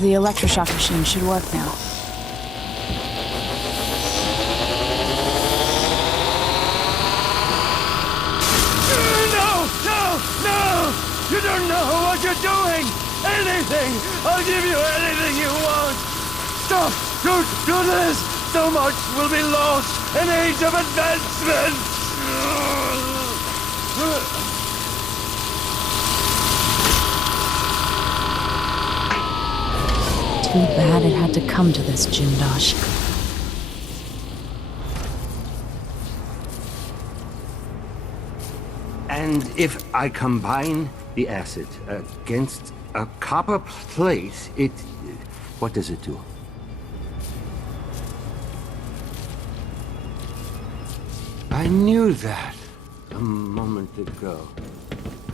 The electroshock machine should work now. No! You don't know what you're doing! Anything! I'll give you anything you want! Stop! Don't do this! So much will be lost! An age of advancement! Too bad it had to come to this, Jindosh. And if I combine the acid against a copper plate, it... what does it do? I knew that a moment ago.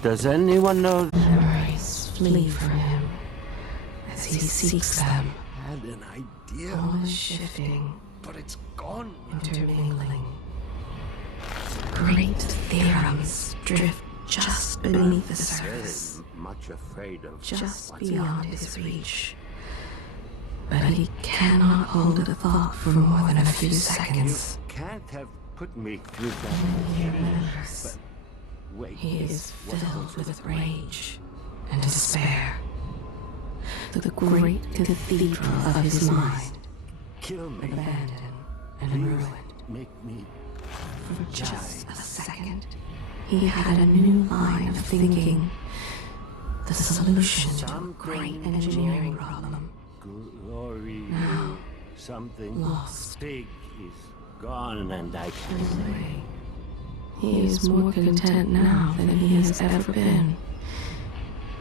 Does anyone know? Memories flee from him as he seeks them. I had an idea. All is shifting, But it's gone. intermingling. Great theorems drift just beneath the surface, Very much afraid of just what's beyond his reach. But he cannot hold a thought for more than a few seconds. can't have put me through that. He remembers. But wait. He is filled with rage and despair. The great cathedral of his mind, Kill me. abandoned and Please ruined. make me For just a second, he had a new line of thinking. The solution to a great engineering problem. glory. Now, Something lost. big is gone, and I can Anyway, he is more content now than he has ever been.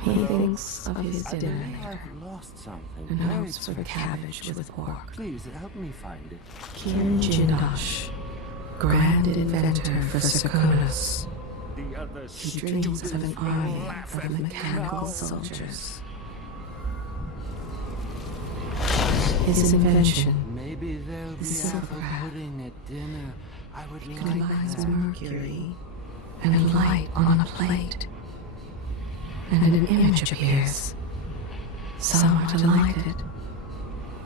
He thinks of his dinner later I've lost something. and Very hopes for cabbage with pork. Please help me find it. Jindosh, grand inventor for Serkonos. The others. He dreams of an army of mechanical soldiers. His invention Maybe they'll be silver apple hat. pudding at dinner. I would like combines that. mercury and light on a plate, and an image appears. Some are delighted,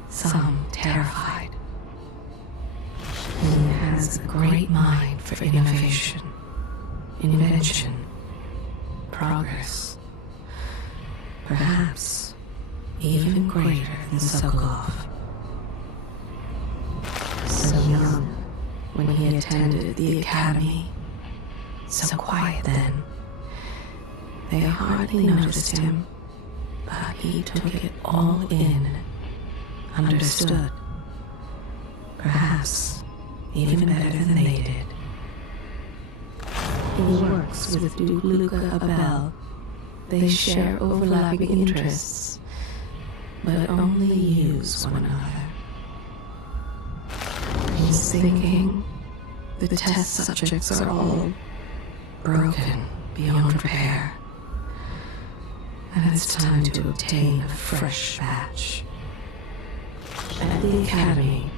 some terrified. He has a great mind for innovation, invention, progress. Perhaps even greater than Sokolov. So young when he attended the academy, so quiet then. They hardly noticed him, but he took it all in, understood. Perhaps even better than they did. He works with Duke Luca Abel. They share overlapping interests, but only use one another. He's thinking the test subjects are all broken beyond repair, and it's time to obtain a fresh batch. At the academy,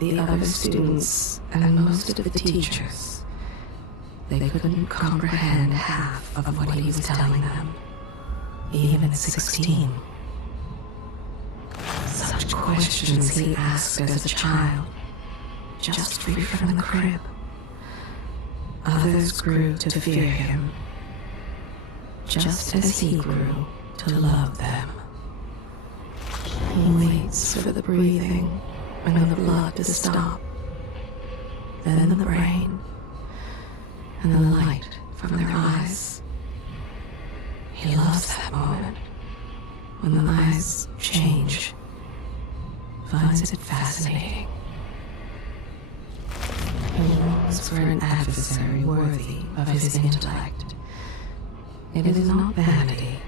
the other students and most of the teachers, they couldn't comprehend half of what he was telling them, even at 16. Such questions he asked as a child, just free from the crib. Others grew to fear him, just as he grew to love them. He waits for the breathing and the blood to stop, then the brain, and the light from their eyes. He loves that moment, when the eyes change, finds it fascinating. He longs for an adversary worthy of his intellect. It is not vanity.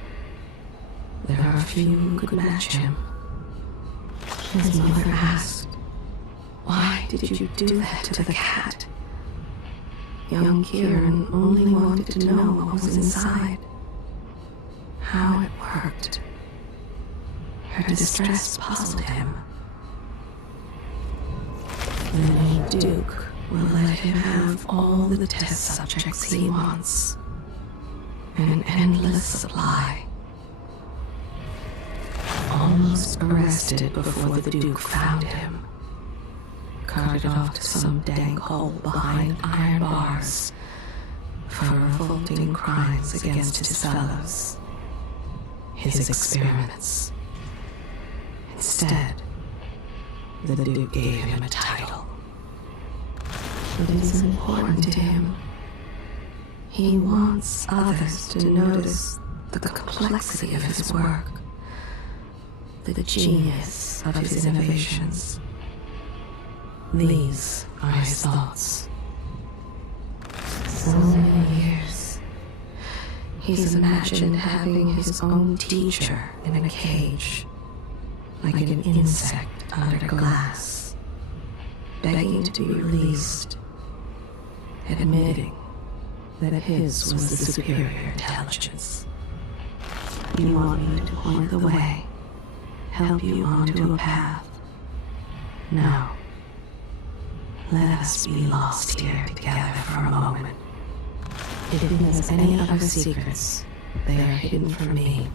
There are few who could match him. His mother asked, "Why did you do that to the cat?" Young Kieran only wanted to know what was inside, how it worked. Her distress puzzled him. The new Duke will let him have all the test subjects he wants. An endless supply. All almost arrested before the Duke found him. Carted off to some dank hole behind iron bars for revolting crimes against his fellows. His experiments. Instead, the Duke gave him a title. It is important to him. He wants others to notice the complexity of his work, the genius of his innovations. These are his thoughts. So many years. He's imagined having his own teacher in a cage, like an insect under glass, begging to be released, admitting that his was the superior intelligence. You want me to point the way, help you onto a path. Now, let us be lost here together for a moment. If he has any other secrets, they are hidden from me.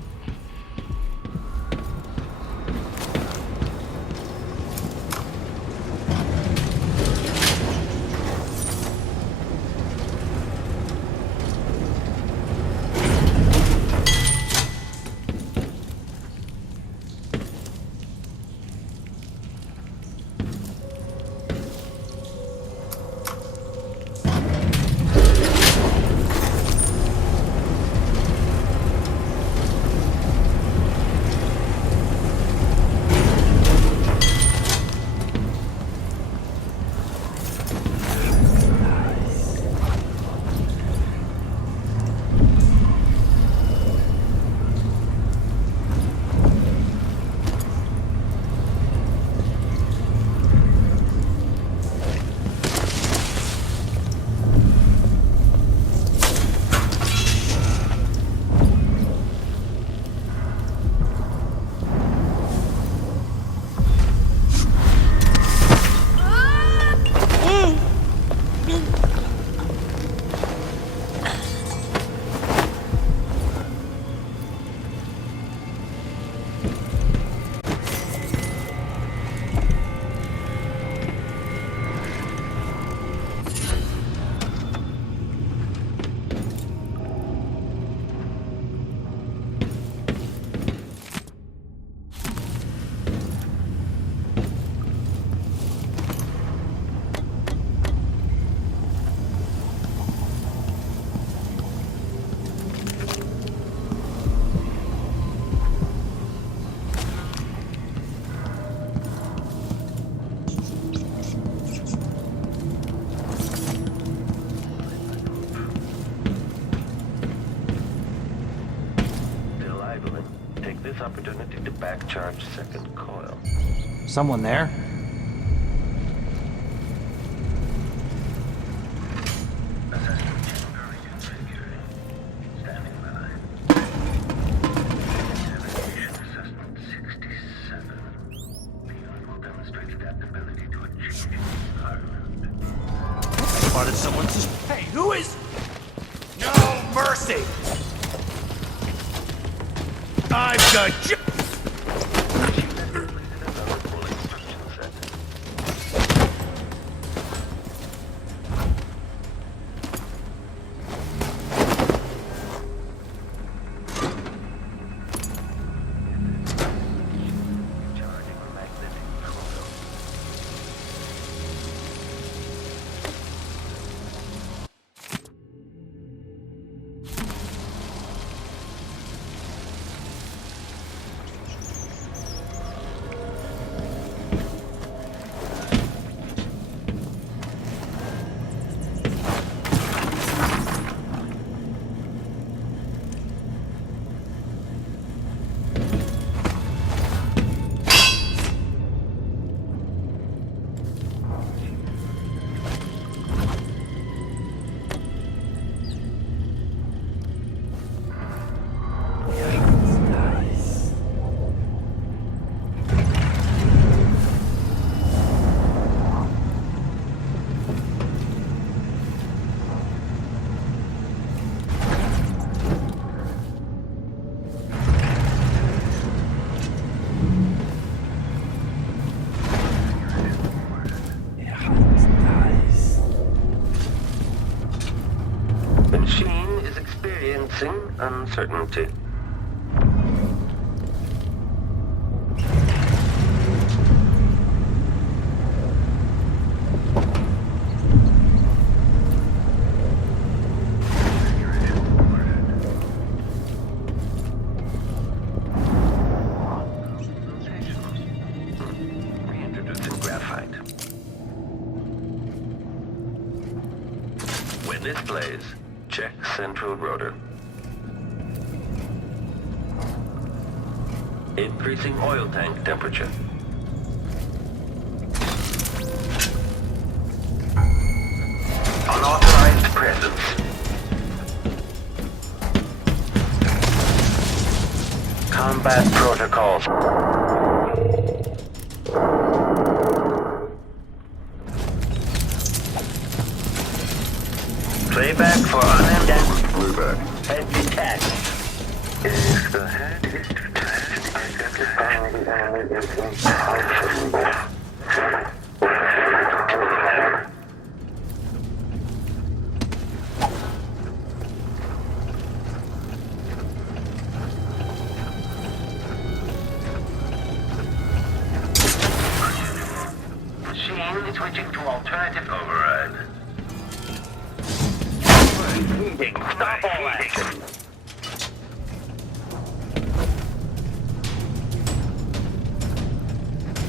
Opportunity to back-charge second coil. Someone there? Assessment chamber reconfiguring. Standing by. Navigation assessment 67. The unit will demonstrate adaptability to a changing environment. I spotted someone Hey, who is... No mercy! I've got you! Sensing uncertainty. Reintroducing graphite. When this plays, check central rotor. Increasing oil tank temperature. Unauthorized presence. Combat protocols. Playback for unidentified. Playback. Head detached. If the head is detached, identify the enemy is impossible. Machine switching to alternative override. Stop all action.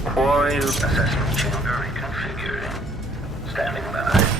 Quarry assessment chamber reconfiguring. Standing by.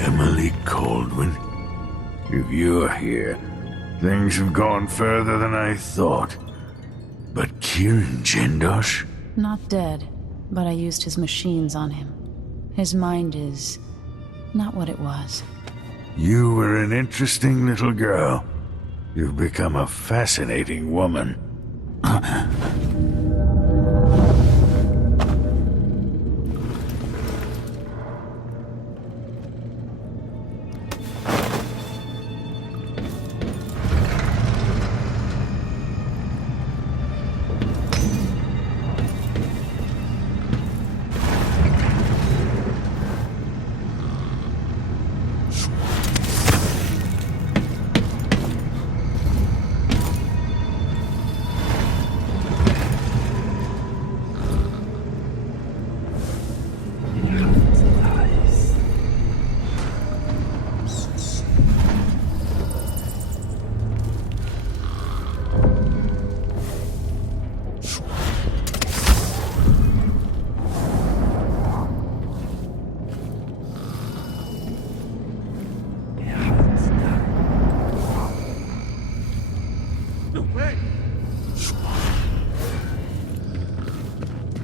Emily Caldwin, if you're here, things have gone further than I thought. But Kieran Jindosh? Not dead, but I used his machines on him. His mind is not what it was. You were an interesting little girl. You've become a fascinating woman.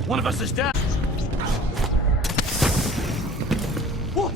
One of us is down. What?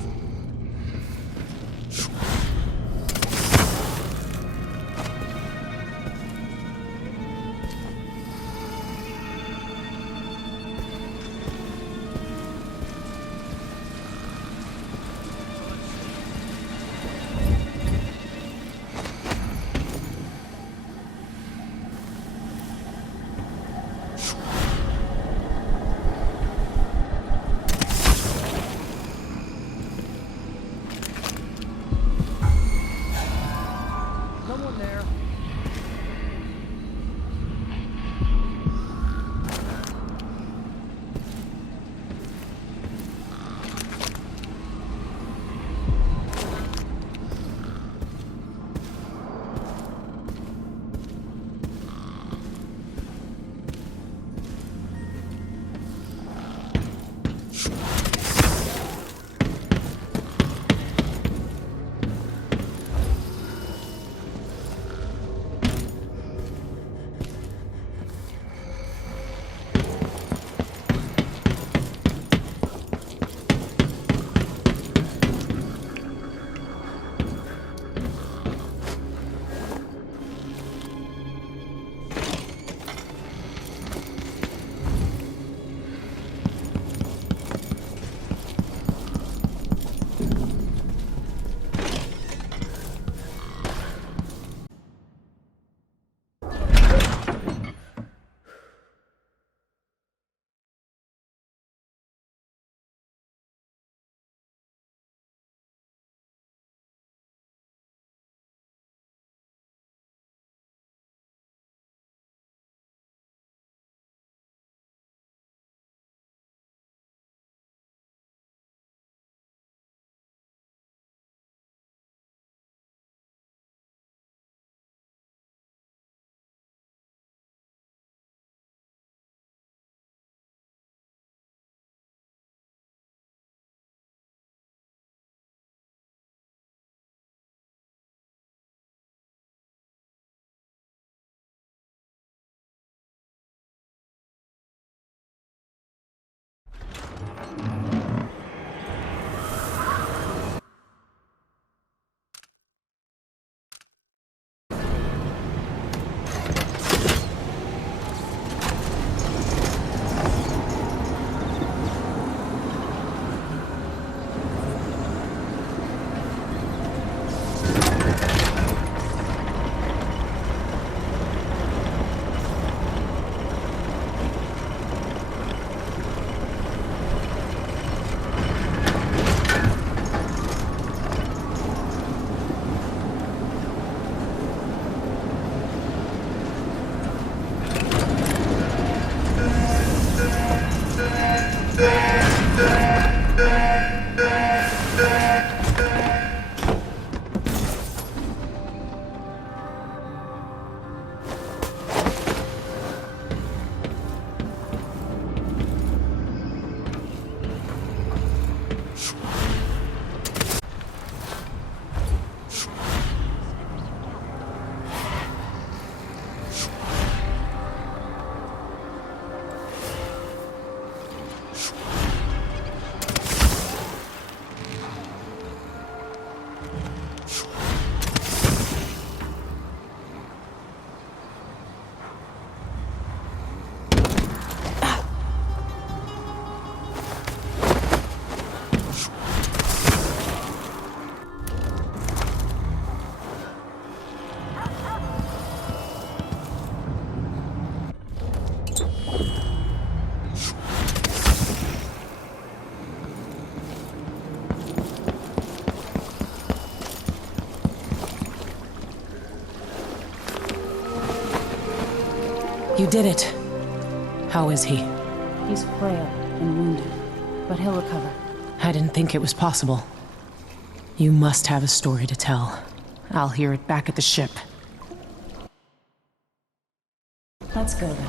You did it. How is he? He's frail and wounded, but he'll recover. I didn't think it was possible. You must have a story to tell. I'll hear it back at the ship. Let's go then.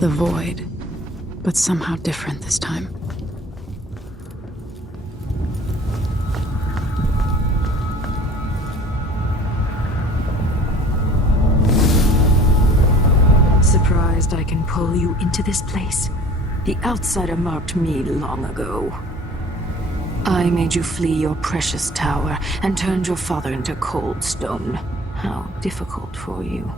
The void, but somehow different this time. Surprised I can pull you into this place? The outsider marked me long ago. I made you flee your precious tower and turned your father into cold stone. How difficult for you.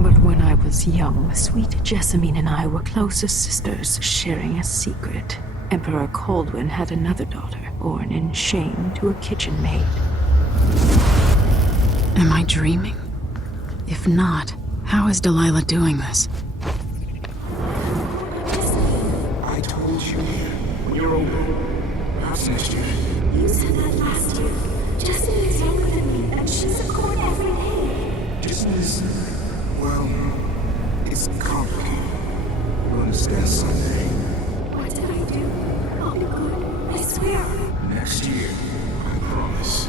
But when I was young, sweet Jessamine and I were close as sisters, sharing a secret. Emperor Kaldwin had another daughter, born in shame to a kitchen maid. Am I dreaming? If not, how is Delilah doing this? I told you. When you're older, perhaps next year. You said that last year. Justin is younger than me, and she's a court every day. Justin is, well, it's complicated. You'll understand someday. What did I do? I'll be good. I swear. Next year, I promise.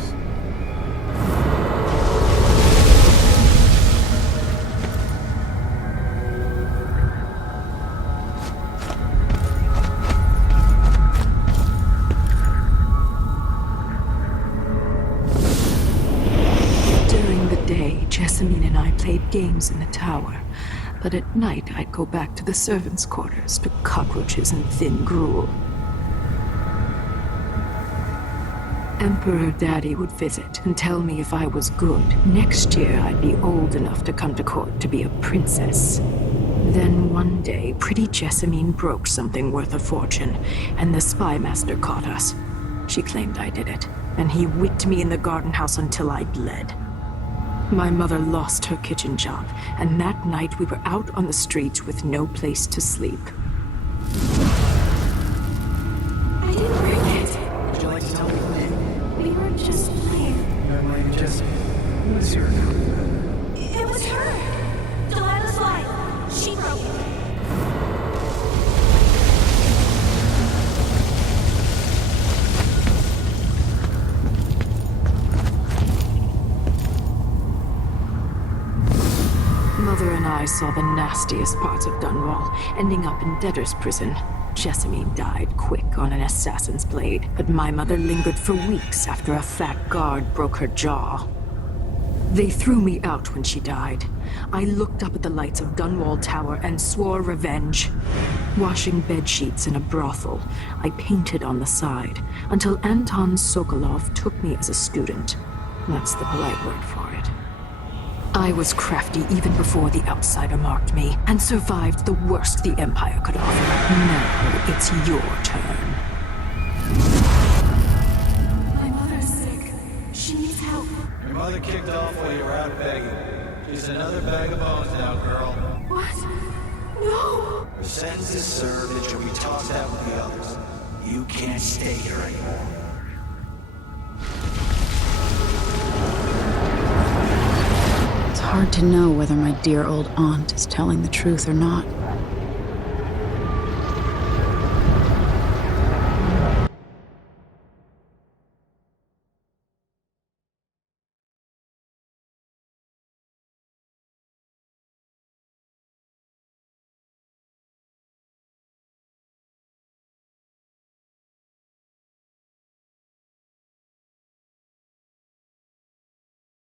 Jessamine and I played games in the tower, but at night I'd go back to the servants' quarters to cockroaches and thin gruel. Emperor Daddy would visit and tell me if I was good. Next year I'd be old enough to come to court to be a princess. Then one day, pretty Jessamine broke something worth a fortune, and the spy master caught us. She claimed I did it, and he whipped me in the garden house until I bled. My mother lost her kitchen job, and that night we were out on the streets with no place to sleep. I didn't bring it. Would you like to tell me when? We were just playing. Never mind, Jesse. Who is here now? It was her. Delilah's lie. She broke it. Mother and I saw the nastiest parts of Dunwall, ending up in debtor's prison. Jessamine died quick on an assassin's blade, but my mother lingered for weeks after a fat guard broke her jaw. They threw me out when she died. I looked up at the lights of Dunwall Tower and swore revenge. Washing bed sheets in a brothel, I painted on the side, until Anton Sokolov took me as a student. That's the polite word for it. I was crafty even before the outsider marked me, and survived the worst the Empire could offer. Now it's your turn. My mother's sick. She needs help. Your mother kicked off while you were out begging. She's another bag of bones now, girl. What? No! Her sentence is served and she'll be tossed out with the others. You can't stay here anymore. It's hard to know whether my dear old aunt is telling the truth or not.